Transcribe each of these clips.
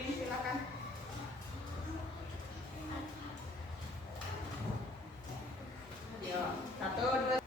memimpin, silakan. Yo, 1, 2,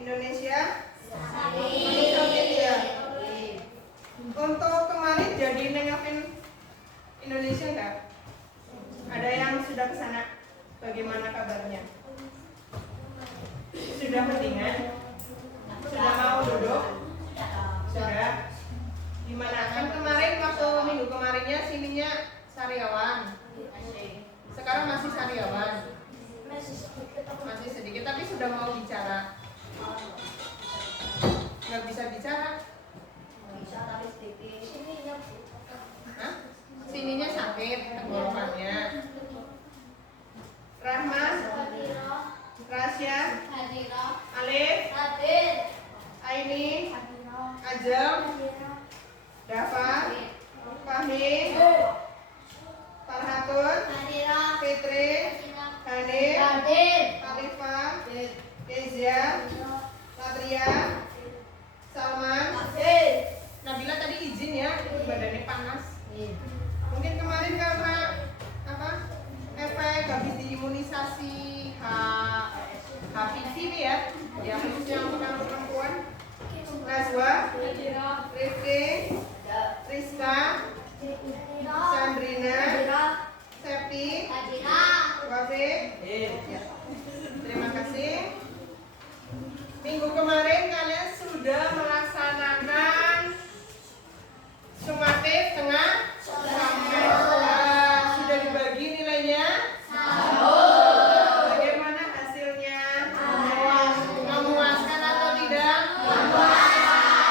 Indonesia. Ya. Untuk kemarin jadi nengokin Indonesia enggak? Ada yang sudah ke sana? Bagaimana kabarnya? Sudah mendingan? Sudah mau duduk? Sudah. Gimana? Kan kemarin waktu minggu kemarinnya sininya sariawan. Sekarang masih sariawan. Masih sedikit, tapi sudah mau bicara. Nggak bisa bicara? Bisa tapi sedikit. Hah? Sininya sakit tenggorokannya. Rahman, Rasya, Alif, Aini, Ajam, Dafa, Fahmi, Farhatun, Fitri, Hanif, Alifah, Kezia, Satria, Salman. Nabila tadi izin ya, badannya panas. Mungkin kemarin karena apa? Efek habis diimunisasi HPV ini ya, yang khususnya untuk anak perempuan. Nazwa, Rifki, Rizka, Sandrina, Septi, Wafi. Terima kasih. Minggu kemarin kalian sudah melaksanakan sumatif tengah sampai sudah dibagi nilainya. Bagaimana hasilnya? Memuaskan atau tidak? Memuaskan.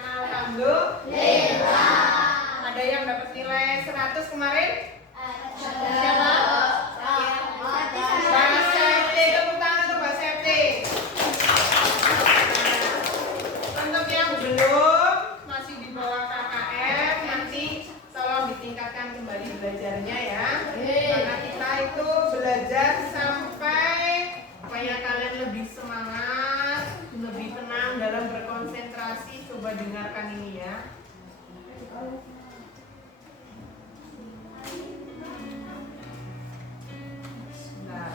Alhamdulillah. Ada yang dapat nilai 100 kemarin? Siapa? Mbak Septi, tepuk tangan untuk Mbak Septi. Untuk yang belum masih di bawah KKM, nanti tolong ditingkatkan kembali belajarnya ya. Karena kita itu belajar sampai supaya kalian lebih semangat, lebih tenang dalam berkonsentrasi. Coba dengarkan ini ya. Nah.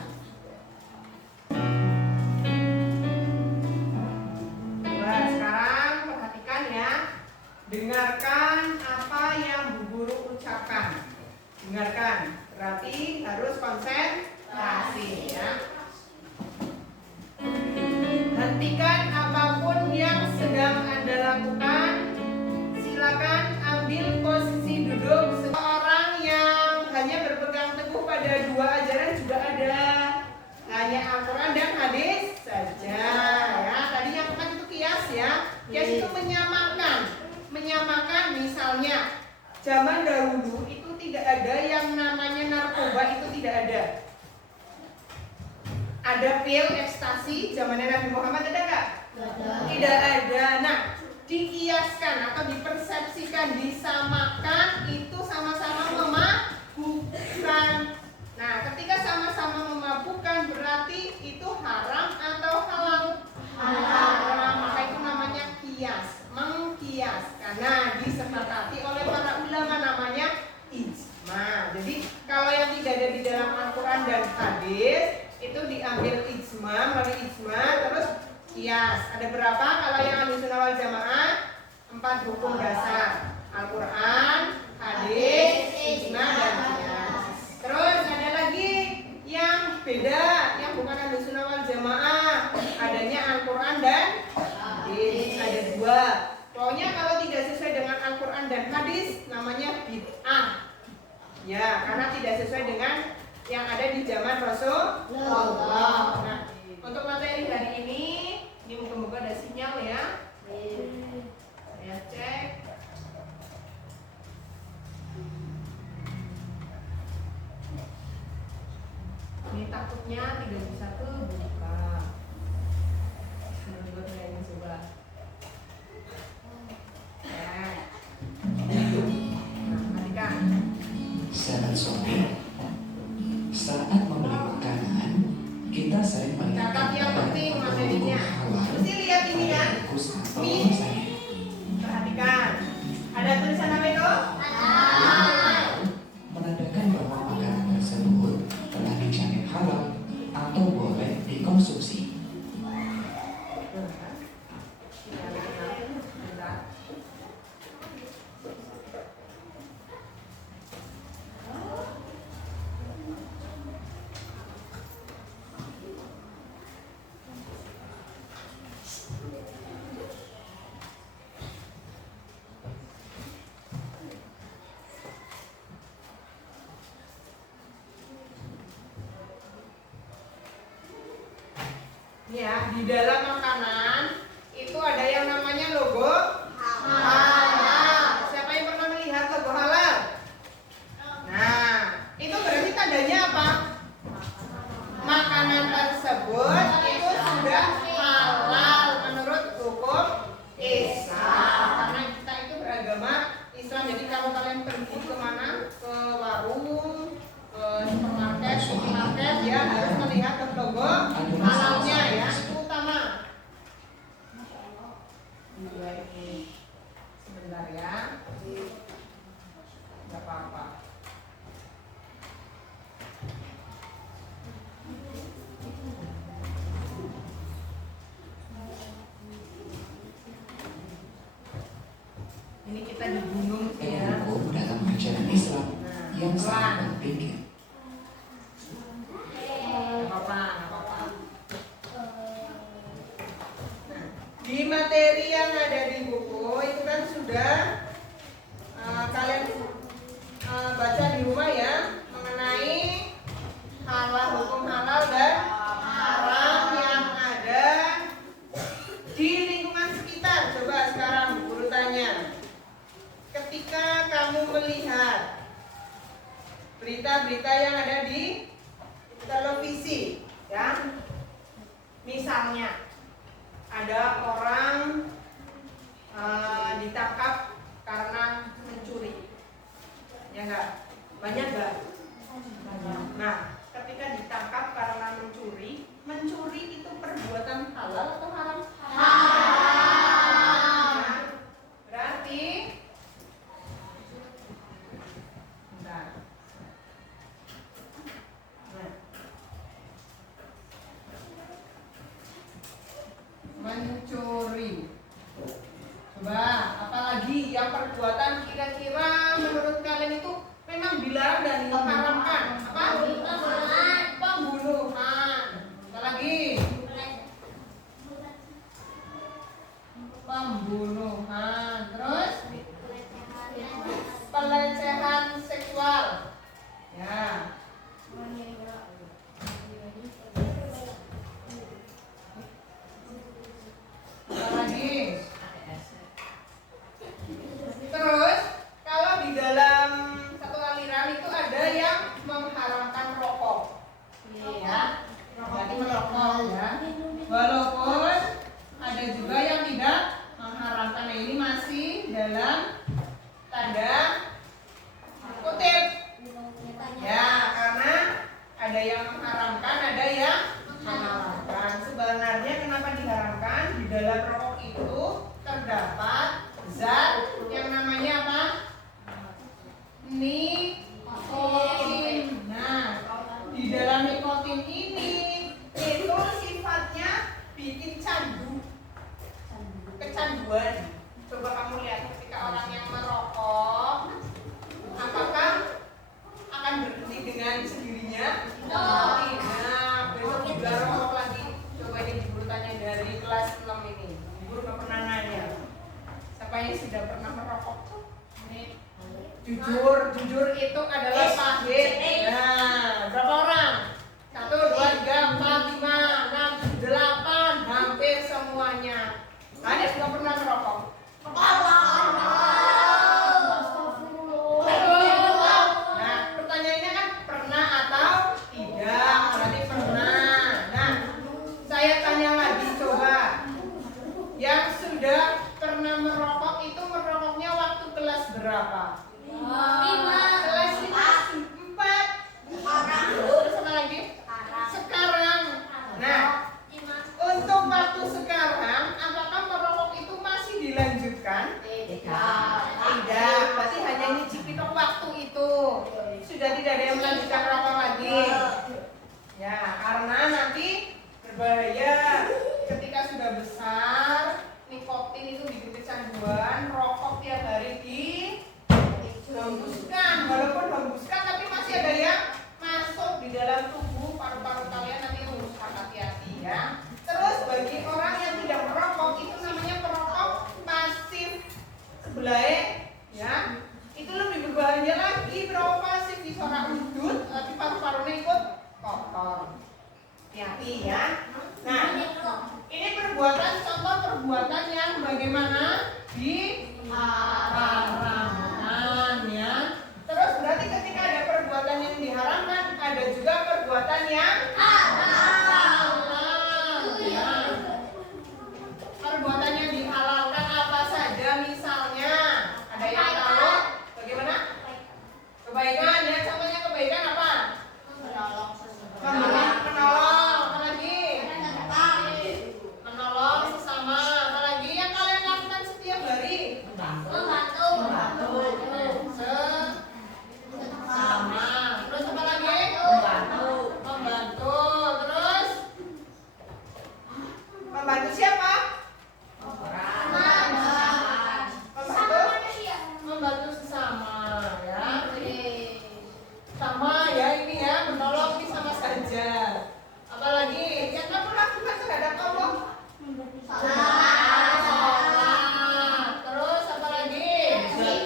Coba sekarang perhatikan ya. Dengarkan apa yang Bu Guru ucapkan. Dengarkan, berarti harus konsentrasi ya. Hentikan apapun yang sedang Anda lakukan. Silakan ambil posisi duduk. Seorang yang hanya berpegang teguh pada dua ajaran juga ada. Hanya Al-Quran dan hadis saja ya. Tadi yang keempat itu kias ya. Kias itu menyamakan misalnya zaman dahulu itu tidak ada yang namanya narkoba, itu tidak ada. Ada pil ekstasi zamannya Nabi Muhammad, ada nggak? Tidak ada. Nah, dikiaskan atau dipersepsikan, disamakan itu sama-sama memabukkan. Nah, ketika sama-sama memabukkan berarti itu haram atau halal? Haram. Maka itu namanya kias, mengkiaskan. Nah, disepakati oleh para ulama namanya ijma. Jadi kalau yang tidak ada di dalam Al-Quran dan hadis itu diambil ijma, melalui ijma terus kias. Ada berapa? Kalau yang Ahlussunnah wal Jamaah 4 hukum dasar: Al-Quran, hadis, ijma, dan kias. Terus ada lagi tidak sesuai dengan yang ada di zaman Rasulullah. Nah, untuk materi hari ini moga-moga ada sinyal ya. Saya cek. Ini takutnya tidak bisa kebuka. Menurut saya coba. Sahabat Sobi, saat membeli makanan, kita sering melihat yang penting materinya. Mesti lihat ini kan? Mie. Perhatikan. Ada tulisan apa itu? Menandakan bahwa makanan tersebut telah dijamin halal atau boleh dikonsumsi. Ya, di dalam makanan itu ada yang namanya logo halal. Siapa yang pernah melihat logo halal? Nah, itu berarti tandanya apa? Makanan tersebut itu sudah halal menurut hukum Islam. Karena kita itu beragama Islam. Jadi kalau kalian pergi kemana? Ke warung, ke supermarket, minimarket, ya harus melihat logo halalnya ya. Itu utama. Sebentar ya. Gak apa-apa. Ini kita di gunung ya. Hukum dalam ajaran Islam yang sangat penting. Gak apa-apa. Nah, di materi yang ada di buku itu kan sudah kalian baca di rumah ya, mengenai halal, hukum halal dan haram yang ada di lingkungan sekitar. Coba sekarang guru tanya, ketika kamu melihat berita-berita yang ada di televisi ya, misalnya ada orang ditangkap karena mencuri, ya enggak? Banyak enggak? Banyak. Nah, ketika ditangkap karena mencuri itu perbuatan halal atau haram? Halal. Nah, berarti bentar. Nah, mencuri. Coba, apalagi yang perbuatan kira-kira menurut kalian itu memang dilarang dan diharamkan? Apa? Pembunuhan. Apalagi? Pembunuhan. Terus? Pelecehan seksual. Ya. Apalagi? Terus kalau di dalam satu aliran itu ada yang mengharamkan rokok, ya, berarti merokok ya. Walaupun ada juga yang tidak mengharamkan. Nah, ini masih dalam tanda kutip, ya, karena ada yang mengharamkan, ada yang mengharamkan. Sebenarnya kenapa diharamkan? Di dalam rokok itu terdapat zat yang namanya apa? Nikotin. Nah, di dalam nikotin ini itu sifatnya bikin candu, kecanduan. Coba kamu lihat ketika orang yang merokok, apakah akan berhenti dengan sendirinya? Tidak. Besok juga rokok lagi. Coba ini guru tanya dari kelas 6 ini. Guru nggak pernah nanya. Siapa yang sudah pernah merokok? Ini Jujur itu adalah pahit. Nah, berapa orang? 1, 2, 3, 4, 5, 6, 7, 8, hampir semuanya. Ada sudah pernah merokok? Nah, pertanyaannya kan pernah atau tidak? Berarti pernah. Nah, saya tanya lagi coba. Yang sudah pernah merokok itu merokoknya waktu kelas berapa? Kelas 4. Terus apa lagi? Sekarang. Nah, untuk waktu sekarang, apakah merokok itu masih dilanjutkan? Tidak. Berarti hanya nyicipi waktu itu. Sudah tidak ada yang melanjutkan rokok lagi. Ya, karena nanti berbahaya ketika sudah besar. Nikotin itu bikin kecanduan. Rokok tiap hari dihembuskan. Walaupun hembuskan, tapi masih ada yang masuk di dalam tubuh paru-paru kalian, nanti rusak. Hati-hati ya. Terus bagi orang yang tidak merokok itu namanya perokok pasif sebelah ya. Itu lebih berbahaya lagi. Perokok pasif di suara udut, tapi paru-parunya ikut kotor. Hati-hati ya. Nah, ini perbuatan, contoh perbuatan yang bagaimana diharamkan ya. Terus berarti ketika ada perbuatan yang diharamkan, ada juga perbuatan yang halal ya. Perbuatan yang dihalalkan apa saja misalnya? Ada yang tahu? Bagaimana? Kebaikan ya, contohnya kebaikan apa? Menolong, apa lagi? Menolong sesama, apa lagi yang kalian lakukan setiap hari? Membantu. Sesama. Terus apa lagi? Membantu. Terus membantu siapa? Membantu sesama ya. Sama ya, ini ya, menolong ini sama saja. Apalagi yang kamu lakukan terhadap Allah? Terus apa lagi? Terus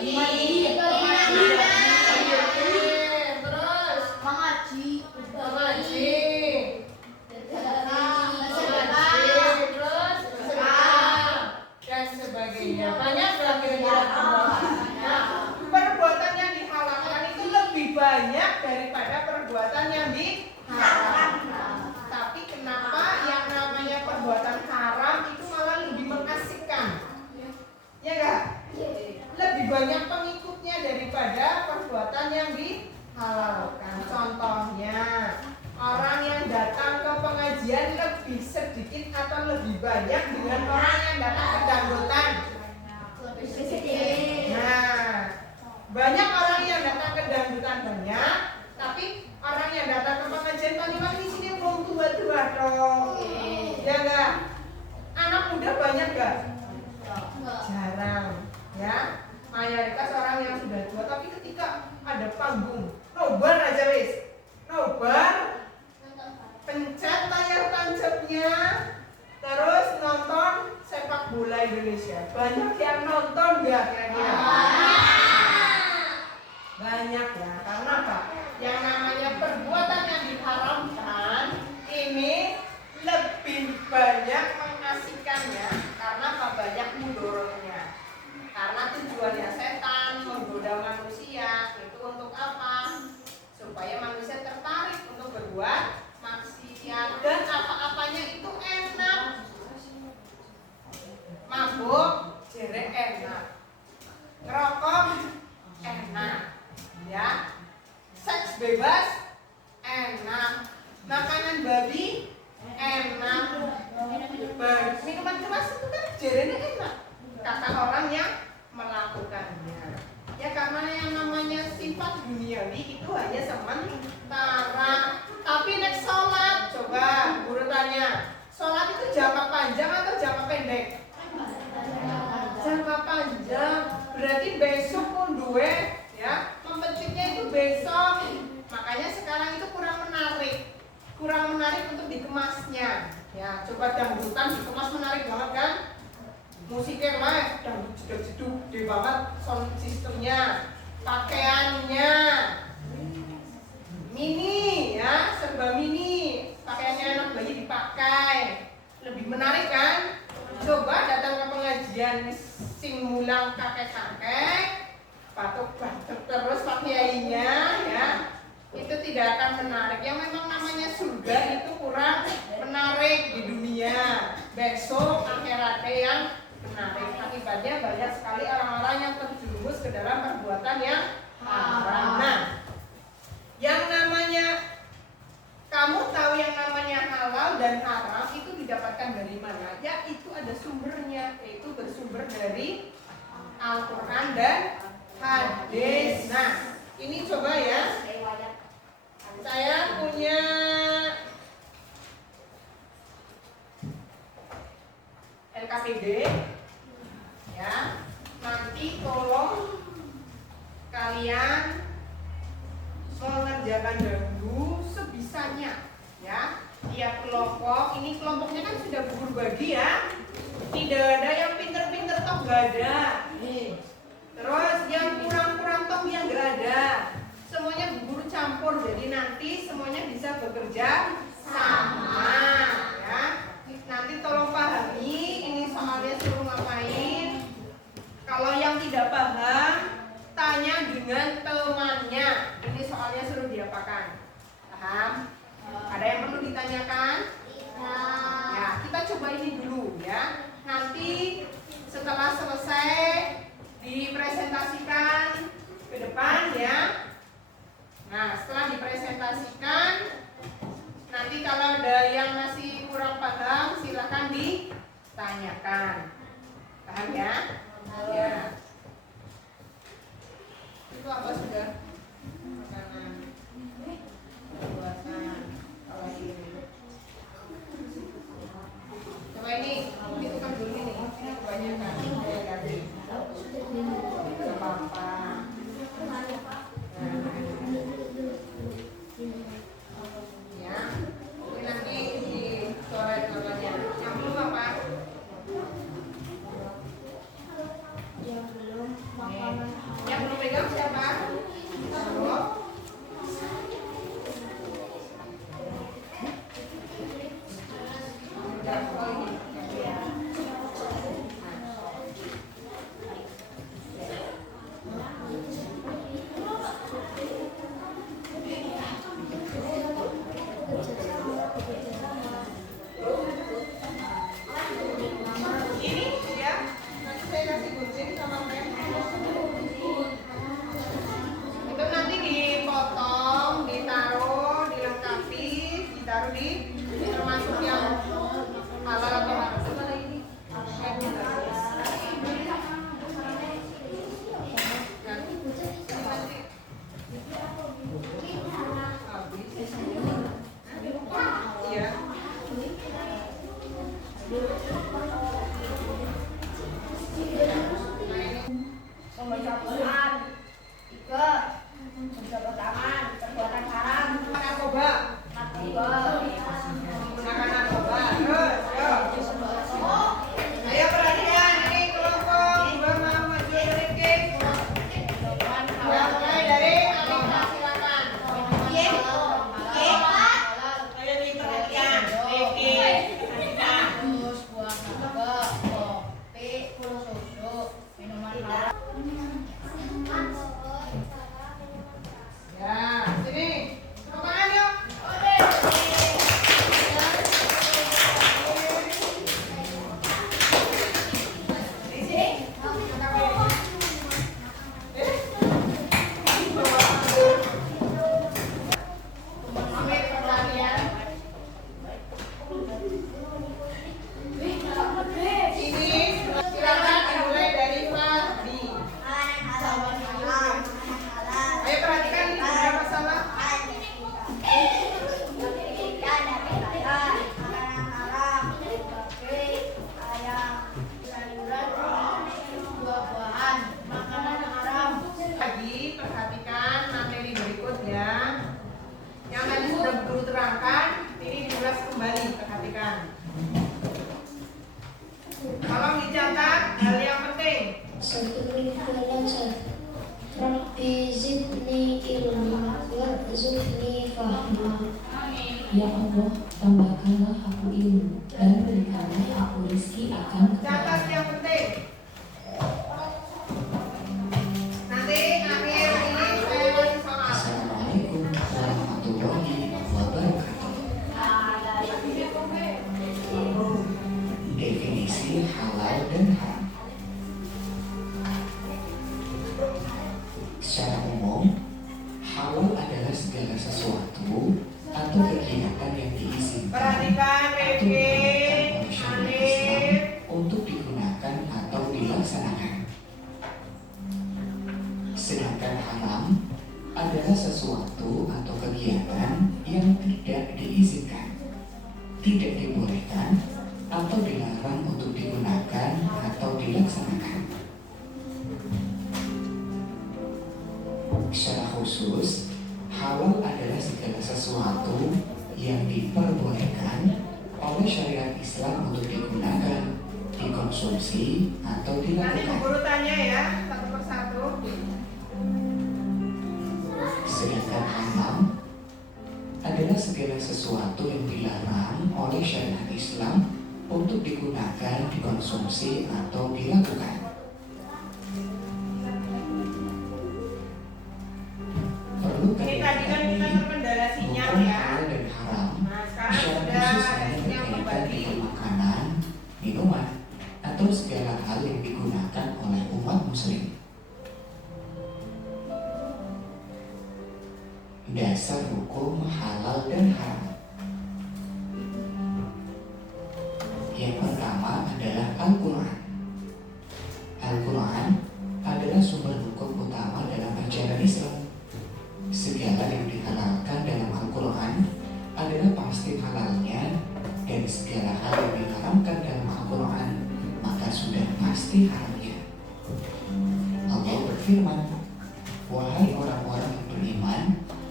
mengaji. Terus bersedekah dan sebagainya. Banyak lah kira-kira perbuatannya. Perbuatan yang dihalalkan itu lebih banyak daripada perbuatan yang diharamkan. Tapi kenapa yang namanya perbuatan haram itu malah lebih mengasihkan? Ya enggak? Lebih banyak pengikutnya daripada perbuatan yang dihalalkan. Contohnya, orang yang datang ke pengajian lebih sedikit atau lebih banyak dengan orang yang datang ke dangdutan? Nah, banyak orang yang datang ke dangdutan banyak, tapi orang yang datang ke pengajian paling di sini belum tua-tua dong. Ya enggak? Anak muda banyak enggak? Jarang, ya. Mayoritas orang yang sudah tua, tapi ketika ada panggung, nobar aja wis. Nobar, pencet layar tancapnya, terus nonton sepak bola Indonesia. Banyak yang nonton enggak kira-kira? Banyak ya, karena apa? Yang namanya perbuatan yang diharamkan ini lebih banyak mengasihkannya, karena apa? Banyak mudorotnya. Karena tujuannya setan menggoda manusia itu untuk apa? Supaya manusia tertarik untuk berbuat maksiat, dan apa-apanya itu enak. Mabuk, jerek enak. Ngerokok enak. Ya, seks bebas enak, makanan babi enak, minuman keras itu kan jadinya enak kata orang yang melakukannya. Ya karena yang namanya sifat duniawi itu hanya sementara. Tapi next sholat, coba guru tanya, sholat itu jangka panjang atau jangka pendek? Jangka panjang. Berarti besok pun duwe ya, mempencetnya itu besok. Makanya sekarang itu kurang menarik untuk dikemasnya. Ya, coba dangdutan dikemas menarik banget kan? Musiknya live, dangdut jeduk-jeduk, gede banget sound sistemnya. Pakaiannya mini ya, serba mini. Pakaiannya anak bayi dipakai. Lebih menarik kan? Coba datang ke pengajian sing mulang kakek-kakek, batuk-batuk terus Pak Kiainya ya. Itu tidak akan menarik. Yang memang namanya surga itu kurang menarik di dunia. Besok akhiratnya yang menarik. Akibatnya banyak sekali orang-orang yang terjerumus ke dalam perbuatan yang haram. Nah, yang namanya kamu tahu yang namanya halal dan haram itu didapatkan dari mana? Ya itu ada sumbernya, yaitu bersumber dari Al-Quran dan hadis. Nah, ini coba ya. Saya punya LKPD ya. Nanti tolong kalian mengerjakan dahulu sebisanya ya. Tiap kelompok, ini kelompoknya kan sudah berbagi ya. Tidak ada yang pinter-pinter toh gak ada. Terus yang kurang-kurang toh yang gak ada. Semuanya gugur campur, jadi nanti semuanya bisa bekerja sama ya. Nanti tolong pahami ini soalnya suruh ngapain. Kalau yang tidak paham, tanya dengan temannya. Ini soalnya suruh diapakan. Paham? Ada yang perlu ditanyakan? Ya, kita coba ini dulu ya. Nanti setelah selesai dipresentasikan ke depan ya. Nah, setelah dipresentasikan, nanti kalau ada yang masih kurang paham, silakan ditanyakan. Paham ya? Ya. Itu apa sudah? Makanan. Buatan. Kalau ini. Coba ini, kan dulu ini. Ini kebanyakan. Ya, ganti. Tidak apa-apa. Ya, ini nanti dicoret namanya. Yang belum apa? Yang belum pegang siapa? Belum. berdoa, Ya Allah, tambahkanlah aku ilmu dan berikanlah aku rezeki akan Catat kekayaan. yang penting. Nanti akhir ini saya bagi soal. Assalamualaikum warahmatullahi wabarakatuh. Definisi halal dan haram. Secara umum, halal adalah segala sesuatu atau kegiatan yang diizinkan Perhatikan atau Rifki, diperbolehkan oleh syariat Islam Hanif. untuk digunakan atau dilaksanakan. Sedangkan haram adalah sesuatu atau kegiatan yang tidak diizinkan, tidak dibolehkan, atau dilarang untuk digunakan atau dilaksanakan. Secara khusus, halal adalah segala sesuatu yang diperbolehkan oleh syariat Islam untuk digunakan, dikonsumsi, atau Nanti Bu dilakukan. Guru tanya ya, satu persatu. Sedangkan haram adalah segala sesuatu yang dilarang oleh syariat Islam untuk digunakan, dikonsumsi, atau dilakukan. Perlu Ini tadi kan kita terkendala sinyal hukum ya. halal dan haram Nah sekarang secara sudah khusus ada hanya sinyal berkaitan kembali. dengan makanan, minuman, atau segala hal yang digunakan oleh umat muslim. Dasar hukum halal dan haram. Yang pertama adalah Al-Quran. Al-Quran adalah sumber hukum utama dalam ajaran Islam. Segala yang dihalalkan dalam Al-Quran adalah pasti halalnya, dan segala hal yang diharamkan dalam Al-Quran maka sudah pasti haramnya. Allah berfirman, "Wahai orang-orang yang beriman,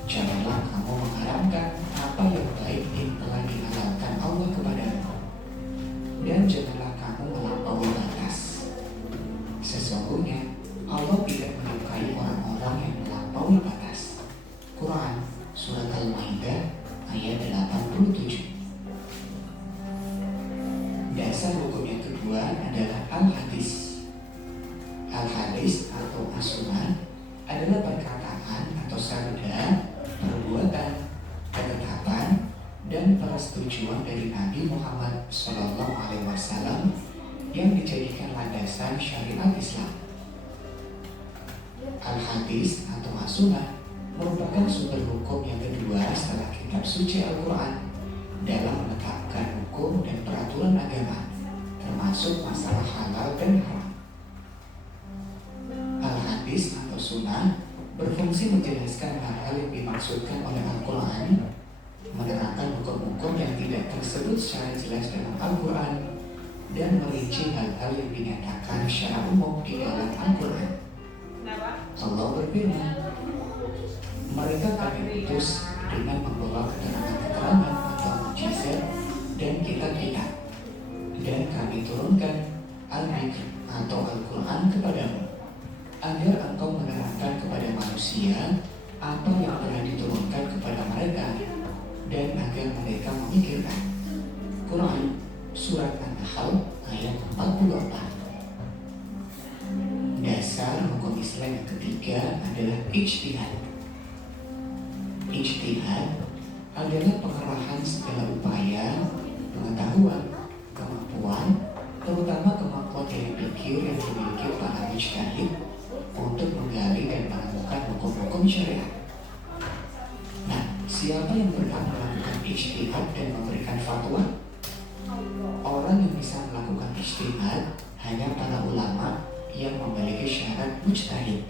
janganlah kamu mengharamkan apa yang baik yang telah dihalalkan Allah kepadamu, dan janganlah kamu melampaui batas. Sesungguhnya Allah tidak menyukai orang-orang yang melampaui batas." Quran Surat Al-Maidah ayat 87. Dasar hukum yang kedua adalah Al-Hadis. Al-Hadis atau As-Sunnah adalah perkataan atau sabda, perbuatan, ketetapan, dan persetujuan dari Nabi Muhammad SAW yang dijadikan landasan syariat Islam. Al-Hadis atau As-Sunnah merupakan sumber hukum yang kedua setelah kitab suci Al-Quran dalam menetapkan hukum dan peraturan agama, termasuk masalah halal dan haram. Al-Hadis atau Sunnah berfungsi menjelaskan hal-hal yang dimaksudkan oleh Al-Quran, menerangkan hukum-hukum yang tidak tersebut secara jelas dalam Al-Quran, dan merinci hal-hal yang dinyatakan secara umum di dalam Al-Quran. Kenapa? Allah berfirman, "Mereka kami utus dengan membawa keterangan-keterangan atau mukjizat dan kitab-kitab, dan kami turunkan Al-Zikr atau Al-Quran kepadamu, agar engkau menerangkan kepada manusia apa yang telah diturunkan kepada mereka, dan agar mereka memikirkan." Quran Surat An-Nahl ayat 44. Dasar hukum Islam yang ketiga adalah ijtihad. Ijtihad adalah pengerahan segala upaya, pengetahuan, kemampuan, terutama kemampuan daya pikir yang dimiliki para mujtahid untuk menggali dan menemukan hukum-hukum syariat. Nah, siapa yang berhak melakukan ijtihad dan memberikan fatwa? Orang yang bisa melakukan ijtihad hanya para ulama yang memiliki syarat mujtahid.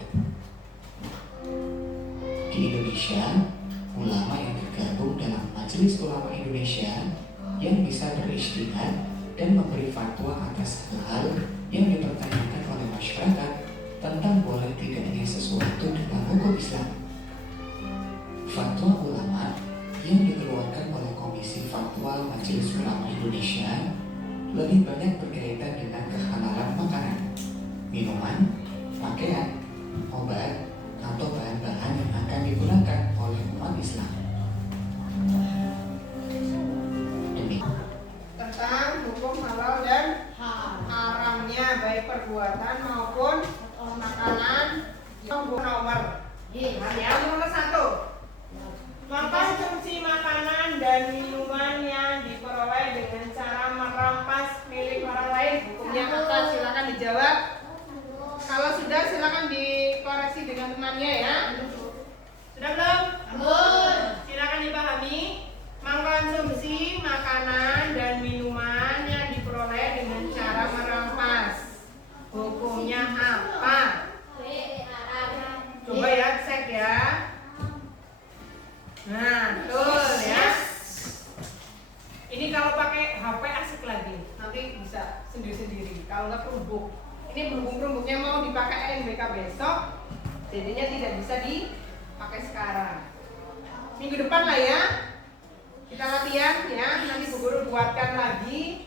Di Indonesia, ulama yang tergabung dalam Majelis Ulama Indonesia yang bisa berijtihad dan memberi fatwa atas hal-hal yang dipertanyakan oleh masyarakat tentang boleh tidaknya sesuatu dalam hukum Islam. Fatwa ulama yang dikeluarkan oleh Komisi Fatwa Majelis Ulama Indonesia lebih banyak berkaitan dengan kehalalan makanan, minuman, pakaian, obat, atau bahan-bahan yang akan digunakan oleh umat Islam. baik perbuatan maupun makanan yang nomor. Yang nomor 1, mengkonsumsi makanan dan minuman yang diperoleh dengan cara merampas milik orang lain. Hukumnya apa? Silakan dijawab. Kalau sudah silakan dikoreksi dengan temannya ya. Sudah belum? Silakan dipahami. Mengkonsumsi makanan dan minuman yang diperoleh dengan cara merampas. Hukumnya apa? Coba ya, cek ya. Nah, betul ya. Ini kalau pakai HP asik lagi. Nanti bisa sendiri-sendiri. Kalau nggak perumbuk. Ini perumbuk-perumbuknya mau dipakai NBK besok. Jadinya tidak bisa dipakai sekarang. Minggu depan lah ya. Kita latihan ya. Nanti Bu Guru buatkan lagi.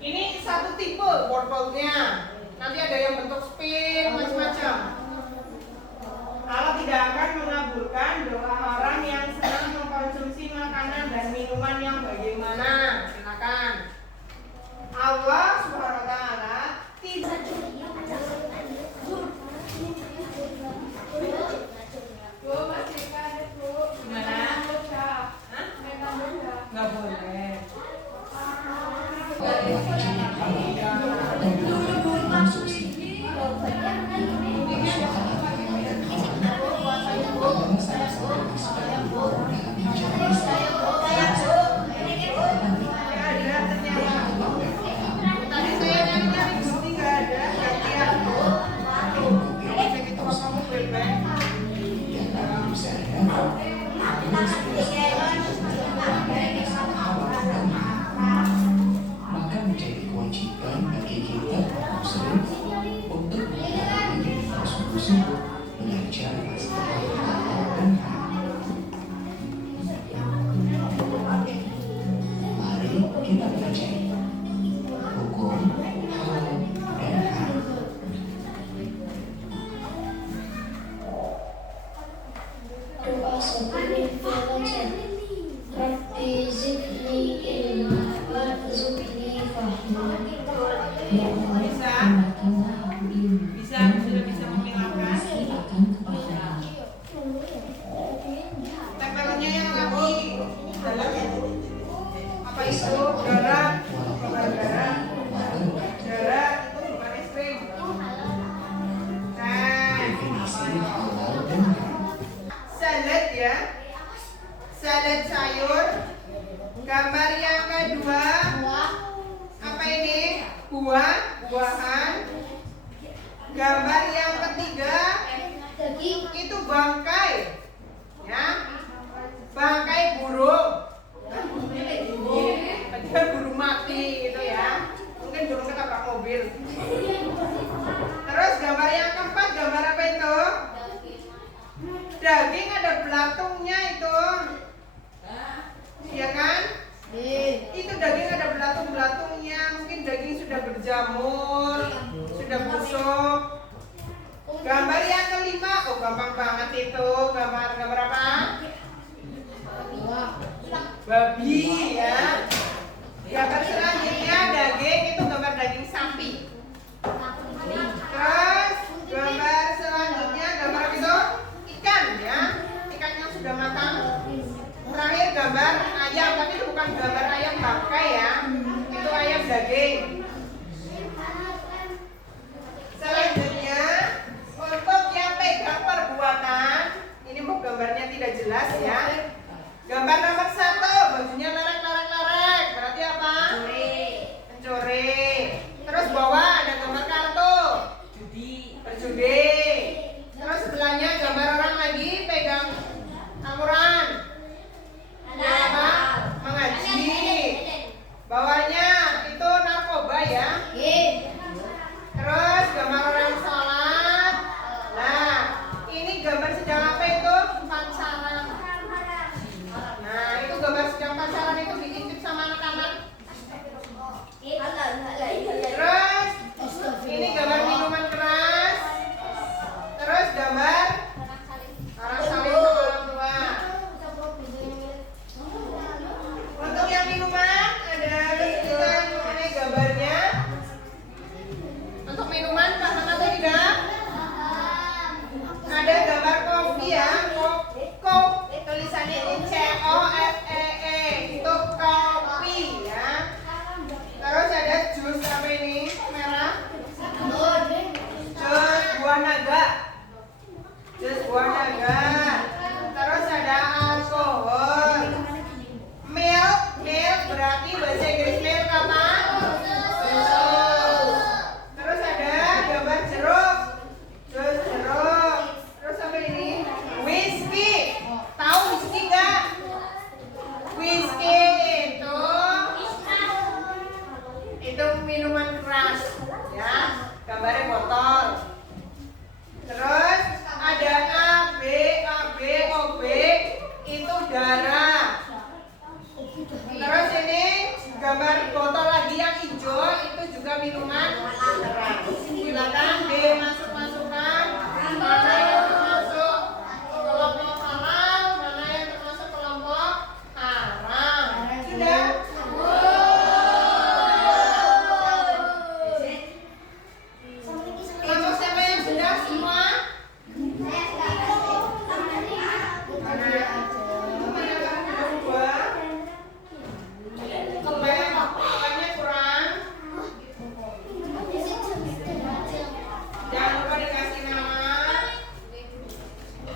Ini satu tipe workbook-nya. Nanti ada yang bentuk spin macam-macam. Allah tidak akan mengabulkan doa orang yang sedang mengkonsumsi makanan dan minuman yang bagaimana. Silakan. Allah Subhanahu wa taala tidak gimana? Nggak boleh. Konsumsi adalah salah satu aspek hukum dalam ajaran Islam. Tadi saya nyari-nyari bukti nggak ada. Gantian. Cek itu kamu bebek. Di antara dosa maka menjadi kewajiban bagi kita muslim untuk mengetahui diri bersungguh-sungguh belajar masalah halal dan haram. Mari kita pelajari hukum halal dan haram. Doa sebelum belajar. Rabbi zidni ilma warzuqni fahma. Ya Allah, tambahkanlah aku ilmu dan berikanlah aku rezeki akan kepahaman. Tempelannya yang lagi dalam apa itu? Darah, darah itu bukan es krim. Definisi halal dan haram. Salad ya, salad sayur. Gambar yang kedua, apa ini? Buah-buahan. Gambar yang ketiga, itu bangkai, ya, bangkai burung. Ada burung mati gitu ya, mungkin burung ketabrak mobil. Terus gambar yang keempat, gambar apa itu? Daging ada belatungnya itu, ya kan? Itu daging ada belatung-belatungnya, mungkin daging sudah berjamur, sudah busuk. Gambar yang kelima, oh gampang banget itu, gambar apa? Babi ya. Gambar selanjutnya daging itu gambar daging sapi. Terus gambar selanjutnya gambar apa itu? Ikan ya, ikan yang sudah matang. Terakhir gambar ayam, tapi itu bukan gambar ayam bangkai ya, itu ayam daging. Selanjutnya untuk yang pegang perbuatan, ini mau gambarnya tidak jelas ya. Gambar nomor 1, bajunya lerek, berarti apa? Mencuri. Terus bawah ada gambar kartu, berjudi. Terus sebelahnya gambar orang lagi pegang angguran, apa? Mengaji. Bawahnya itu narkoba ya. Terus gambar orang sholat. Nah, ini gambar sedang apa itu? Pacaran. minuman keras. Silakan dimasukkan mana yang termasuk kelompok halal, mana yang termasuk kelompok haram. Sudah? Kelompok siapa yang sudah semua? Kembalinya kurang. Jangan lupa dikasih nama.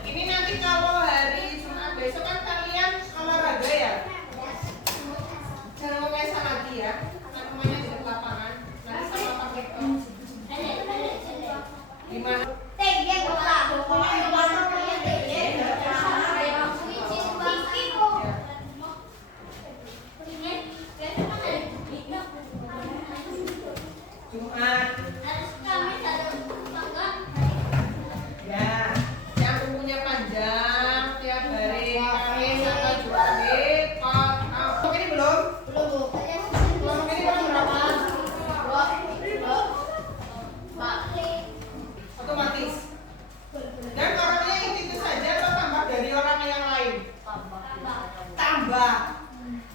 Ini nanti kalau hari Jumat besok kan kalian olahraga ya. Jangan lupa main lagi ya. Semuanya di lapangan. Nanti sama Pak Rektor. Gimana? Jumat. Ya, yang bukunya panjang tiap hari Kamis sampai Jumat di pot. Kelompok ini belum? Kelompok ini belum berapa? Otomatis. Dan orangnya itu saja atau tambah dari orang yang lain? Tambah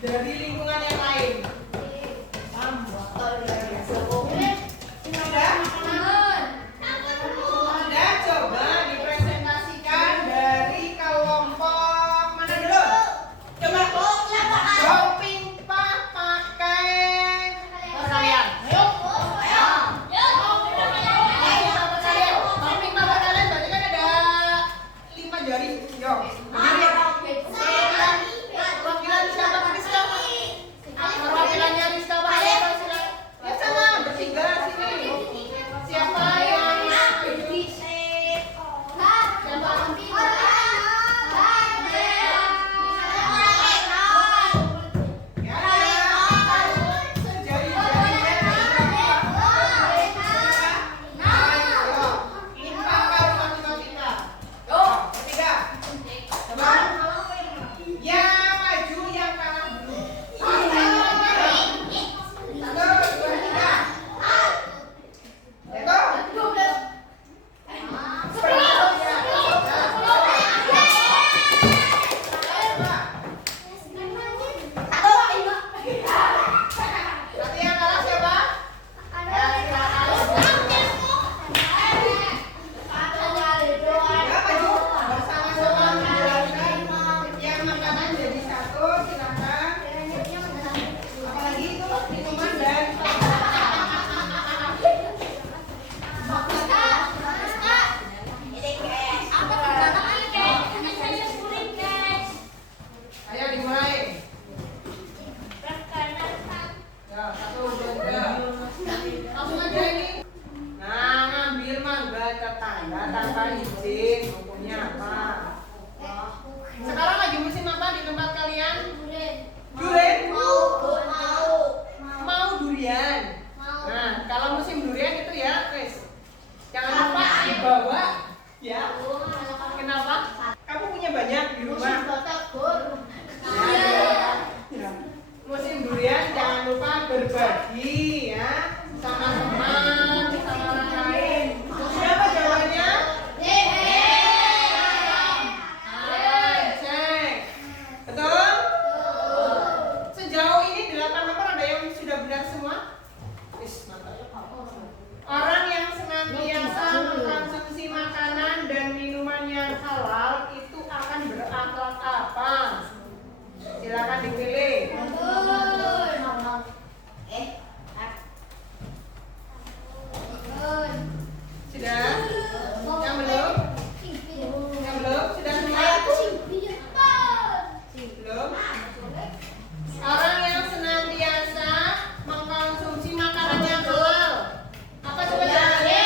dari lingkungan yang lain. Sudah coba dipresentasikan dari kelompok mana dulu? Coba Bang Pimpa pakai perkalian. Bang Pimpa perkalian berarti kan ada 5 jari. Yo. Perwakilan siapa Rizka? Perwakilannya Rizka Pak. Ya sama bertiga sini. Siapa yang tanpa izin hukumnya apa? Sekarang lagi musim apa di tempat kalian? Durian? Mau durian. Nah, kalau musim durian itu ya, guys, jangan lupa dibawa ya. Kenapa? Kamu punya banyak di rumah. Ya. Musim durian jangan lupa berbagi ya sama teman, sama orang lain. Siapa jawabannya? Cek. Betul? Sejauh ini 8 nomor ada yang sudah benar semua? Orang yang senantiasa mengkonsumsi makanan dan minuman yang halal itu akan berakhlak apa? Silakan dipilih. Sudah? Yang belum? Yang belum? Sudah semua? Belum? Orang yang senantiasa mengkonsumsi makanan yang halal. Apa coba jawabannya?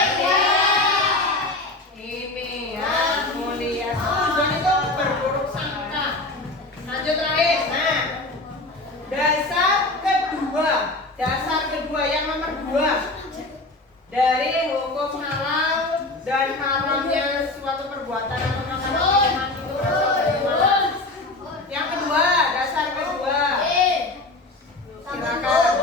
Ini ya, mulia. Tujuan itu berburuk sangka. Lanjut terakhir. Nah, dasar kedua yang nomor 2 dari hukum halal dan haramnya suatu perbuatan atau makanan itu berasal dari mana? Yang kedua, dasar kedua. Silakan.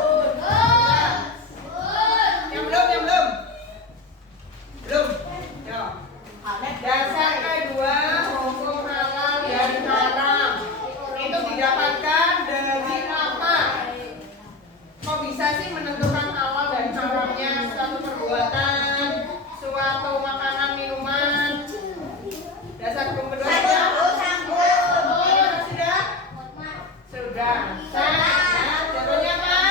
Sudah. Ya, jawabannya apa?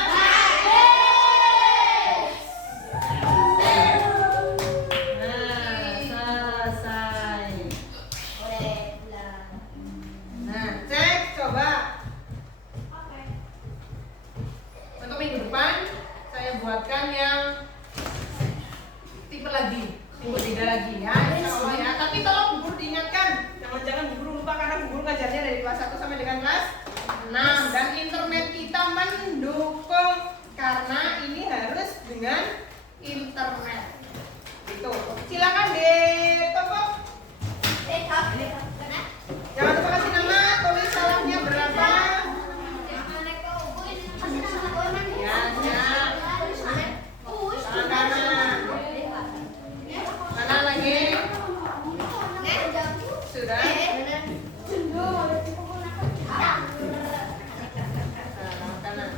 Nah, selesai. Nah, cek coba. Untuk minggu depan saya buatkan yang tipe beda lagi ya, insya Allah ya. Tapi tolong Bu Guru diingatkan, jangan Bu Guru lupa karena Bu Guru ngajarnya dari kelas 1 sampai dengan kelas 6 dan internet kita mendukung karena ini harus dengan internet. Itu. Silakan ditopok. Jangan lupa kasih nama, tulis salahnya berapa. Ya, siap. Tangan kanan. Mana lagi? Sudah. Tangan kanan.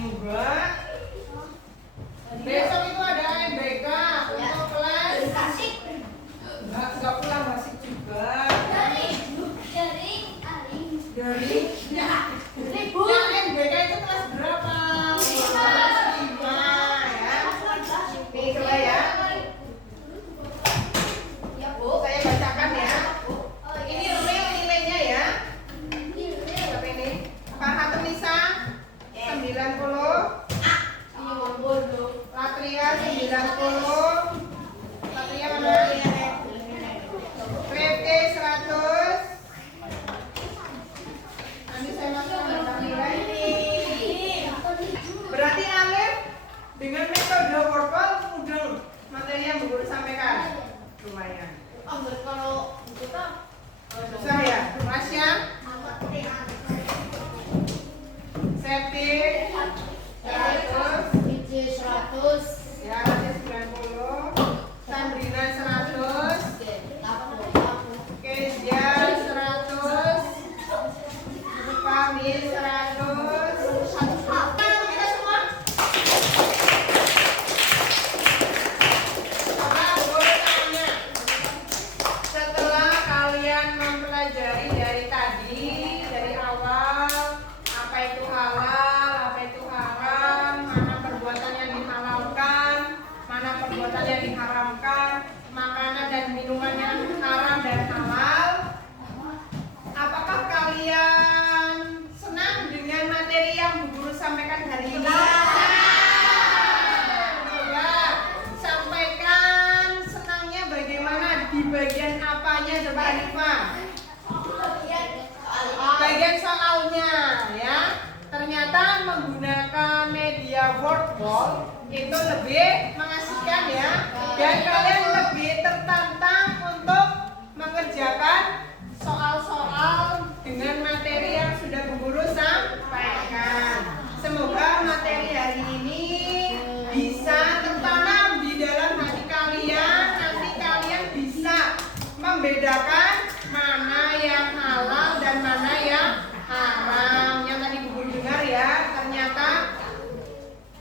Enggak. Besok itu ada MBK untuk kelas. Enggak pulang masih juga. Dari yang MBK itu kelas berapa? Kelas 5 ya. Nih coba ya. Saya bacakan ya. Ini real nilainya ya. Siapa ini? Farhatun Nisa 90. Latria 90. Latria mana? Rete 100. Nanti saya masukkan ke nilai. Berarti Alif dengan metode workball mudah materi yang Bu Guru sampaikan. Lumayan. Susah ya? Masya? Septic 100. Ya, Raja 90. Sandrina 100. Kezia 100. Fahmi 100. Kita semua. Coba Bu tanya. Setelah kalian mempelajari dari tadi, dari awal, apa itu halal, apa itu haram, mana perbuatan yang dihalalkan, mana perbuatan yang diharamkan, makanan dan minuman yang haram dan halal. Apakah kalian senang dengan materi yang Bu Guru sampaikan hari ini? Coba sampaikan senangnya bagaimana, di bagian apanya coba Hanifah? Bagian soalnya ya. Ternyata menggunakan media workball itu lebih mengasihkan ya. Dan kalian lebih tertantang untuk mengerjakan soal-soal dengan materi yang sudah Bu Guru sampaikan. Semoga materi hari ini bisa tertanam di dalam hati kalian. Nanti kalian bisa membedakan mana yang halal dan mana yang haram. Yang tadi Bu Guru dengar ya, ternyata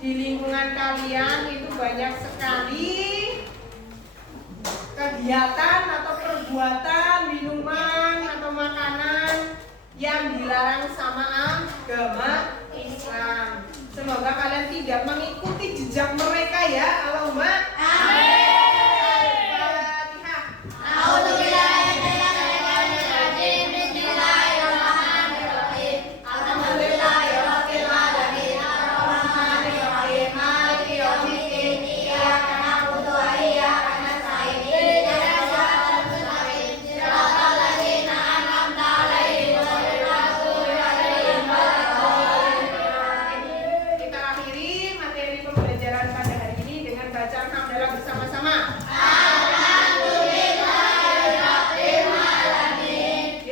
di lingkungan kalian itu banyak sekali kegiatan atau perbuatan, minuman atau makanan yang dilarang sama agama Islam. Semoga kalian tidak mengikuti jejak mereka ya. Allahumma amin. Al-Fatihah. Kita akhiri materi pembelajaran pada hari ini dengan bacaan hamdalah bersama-sama. Alhamdulillahirabbil alamin.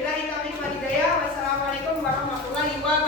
Wassalamualaikum warahmatullahi wabarakatuh.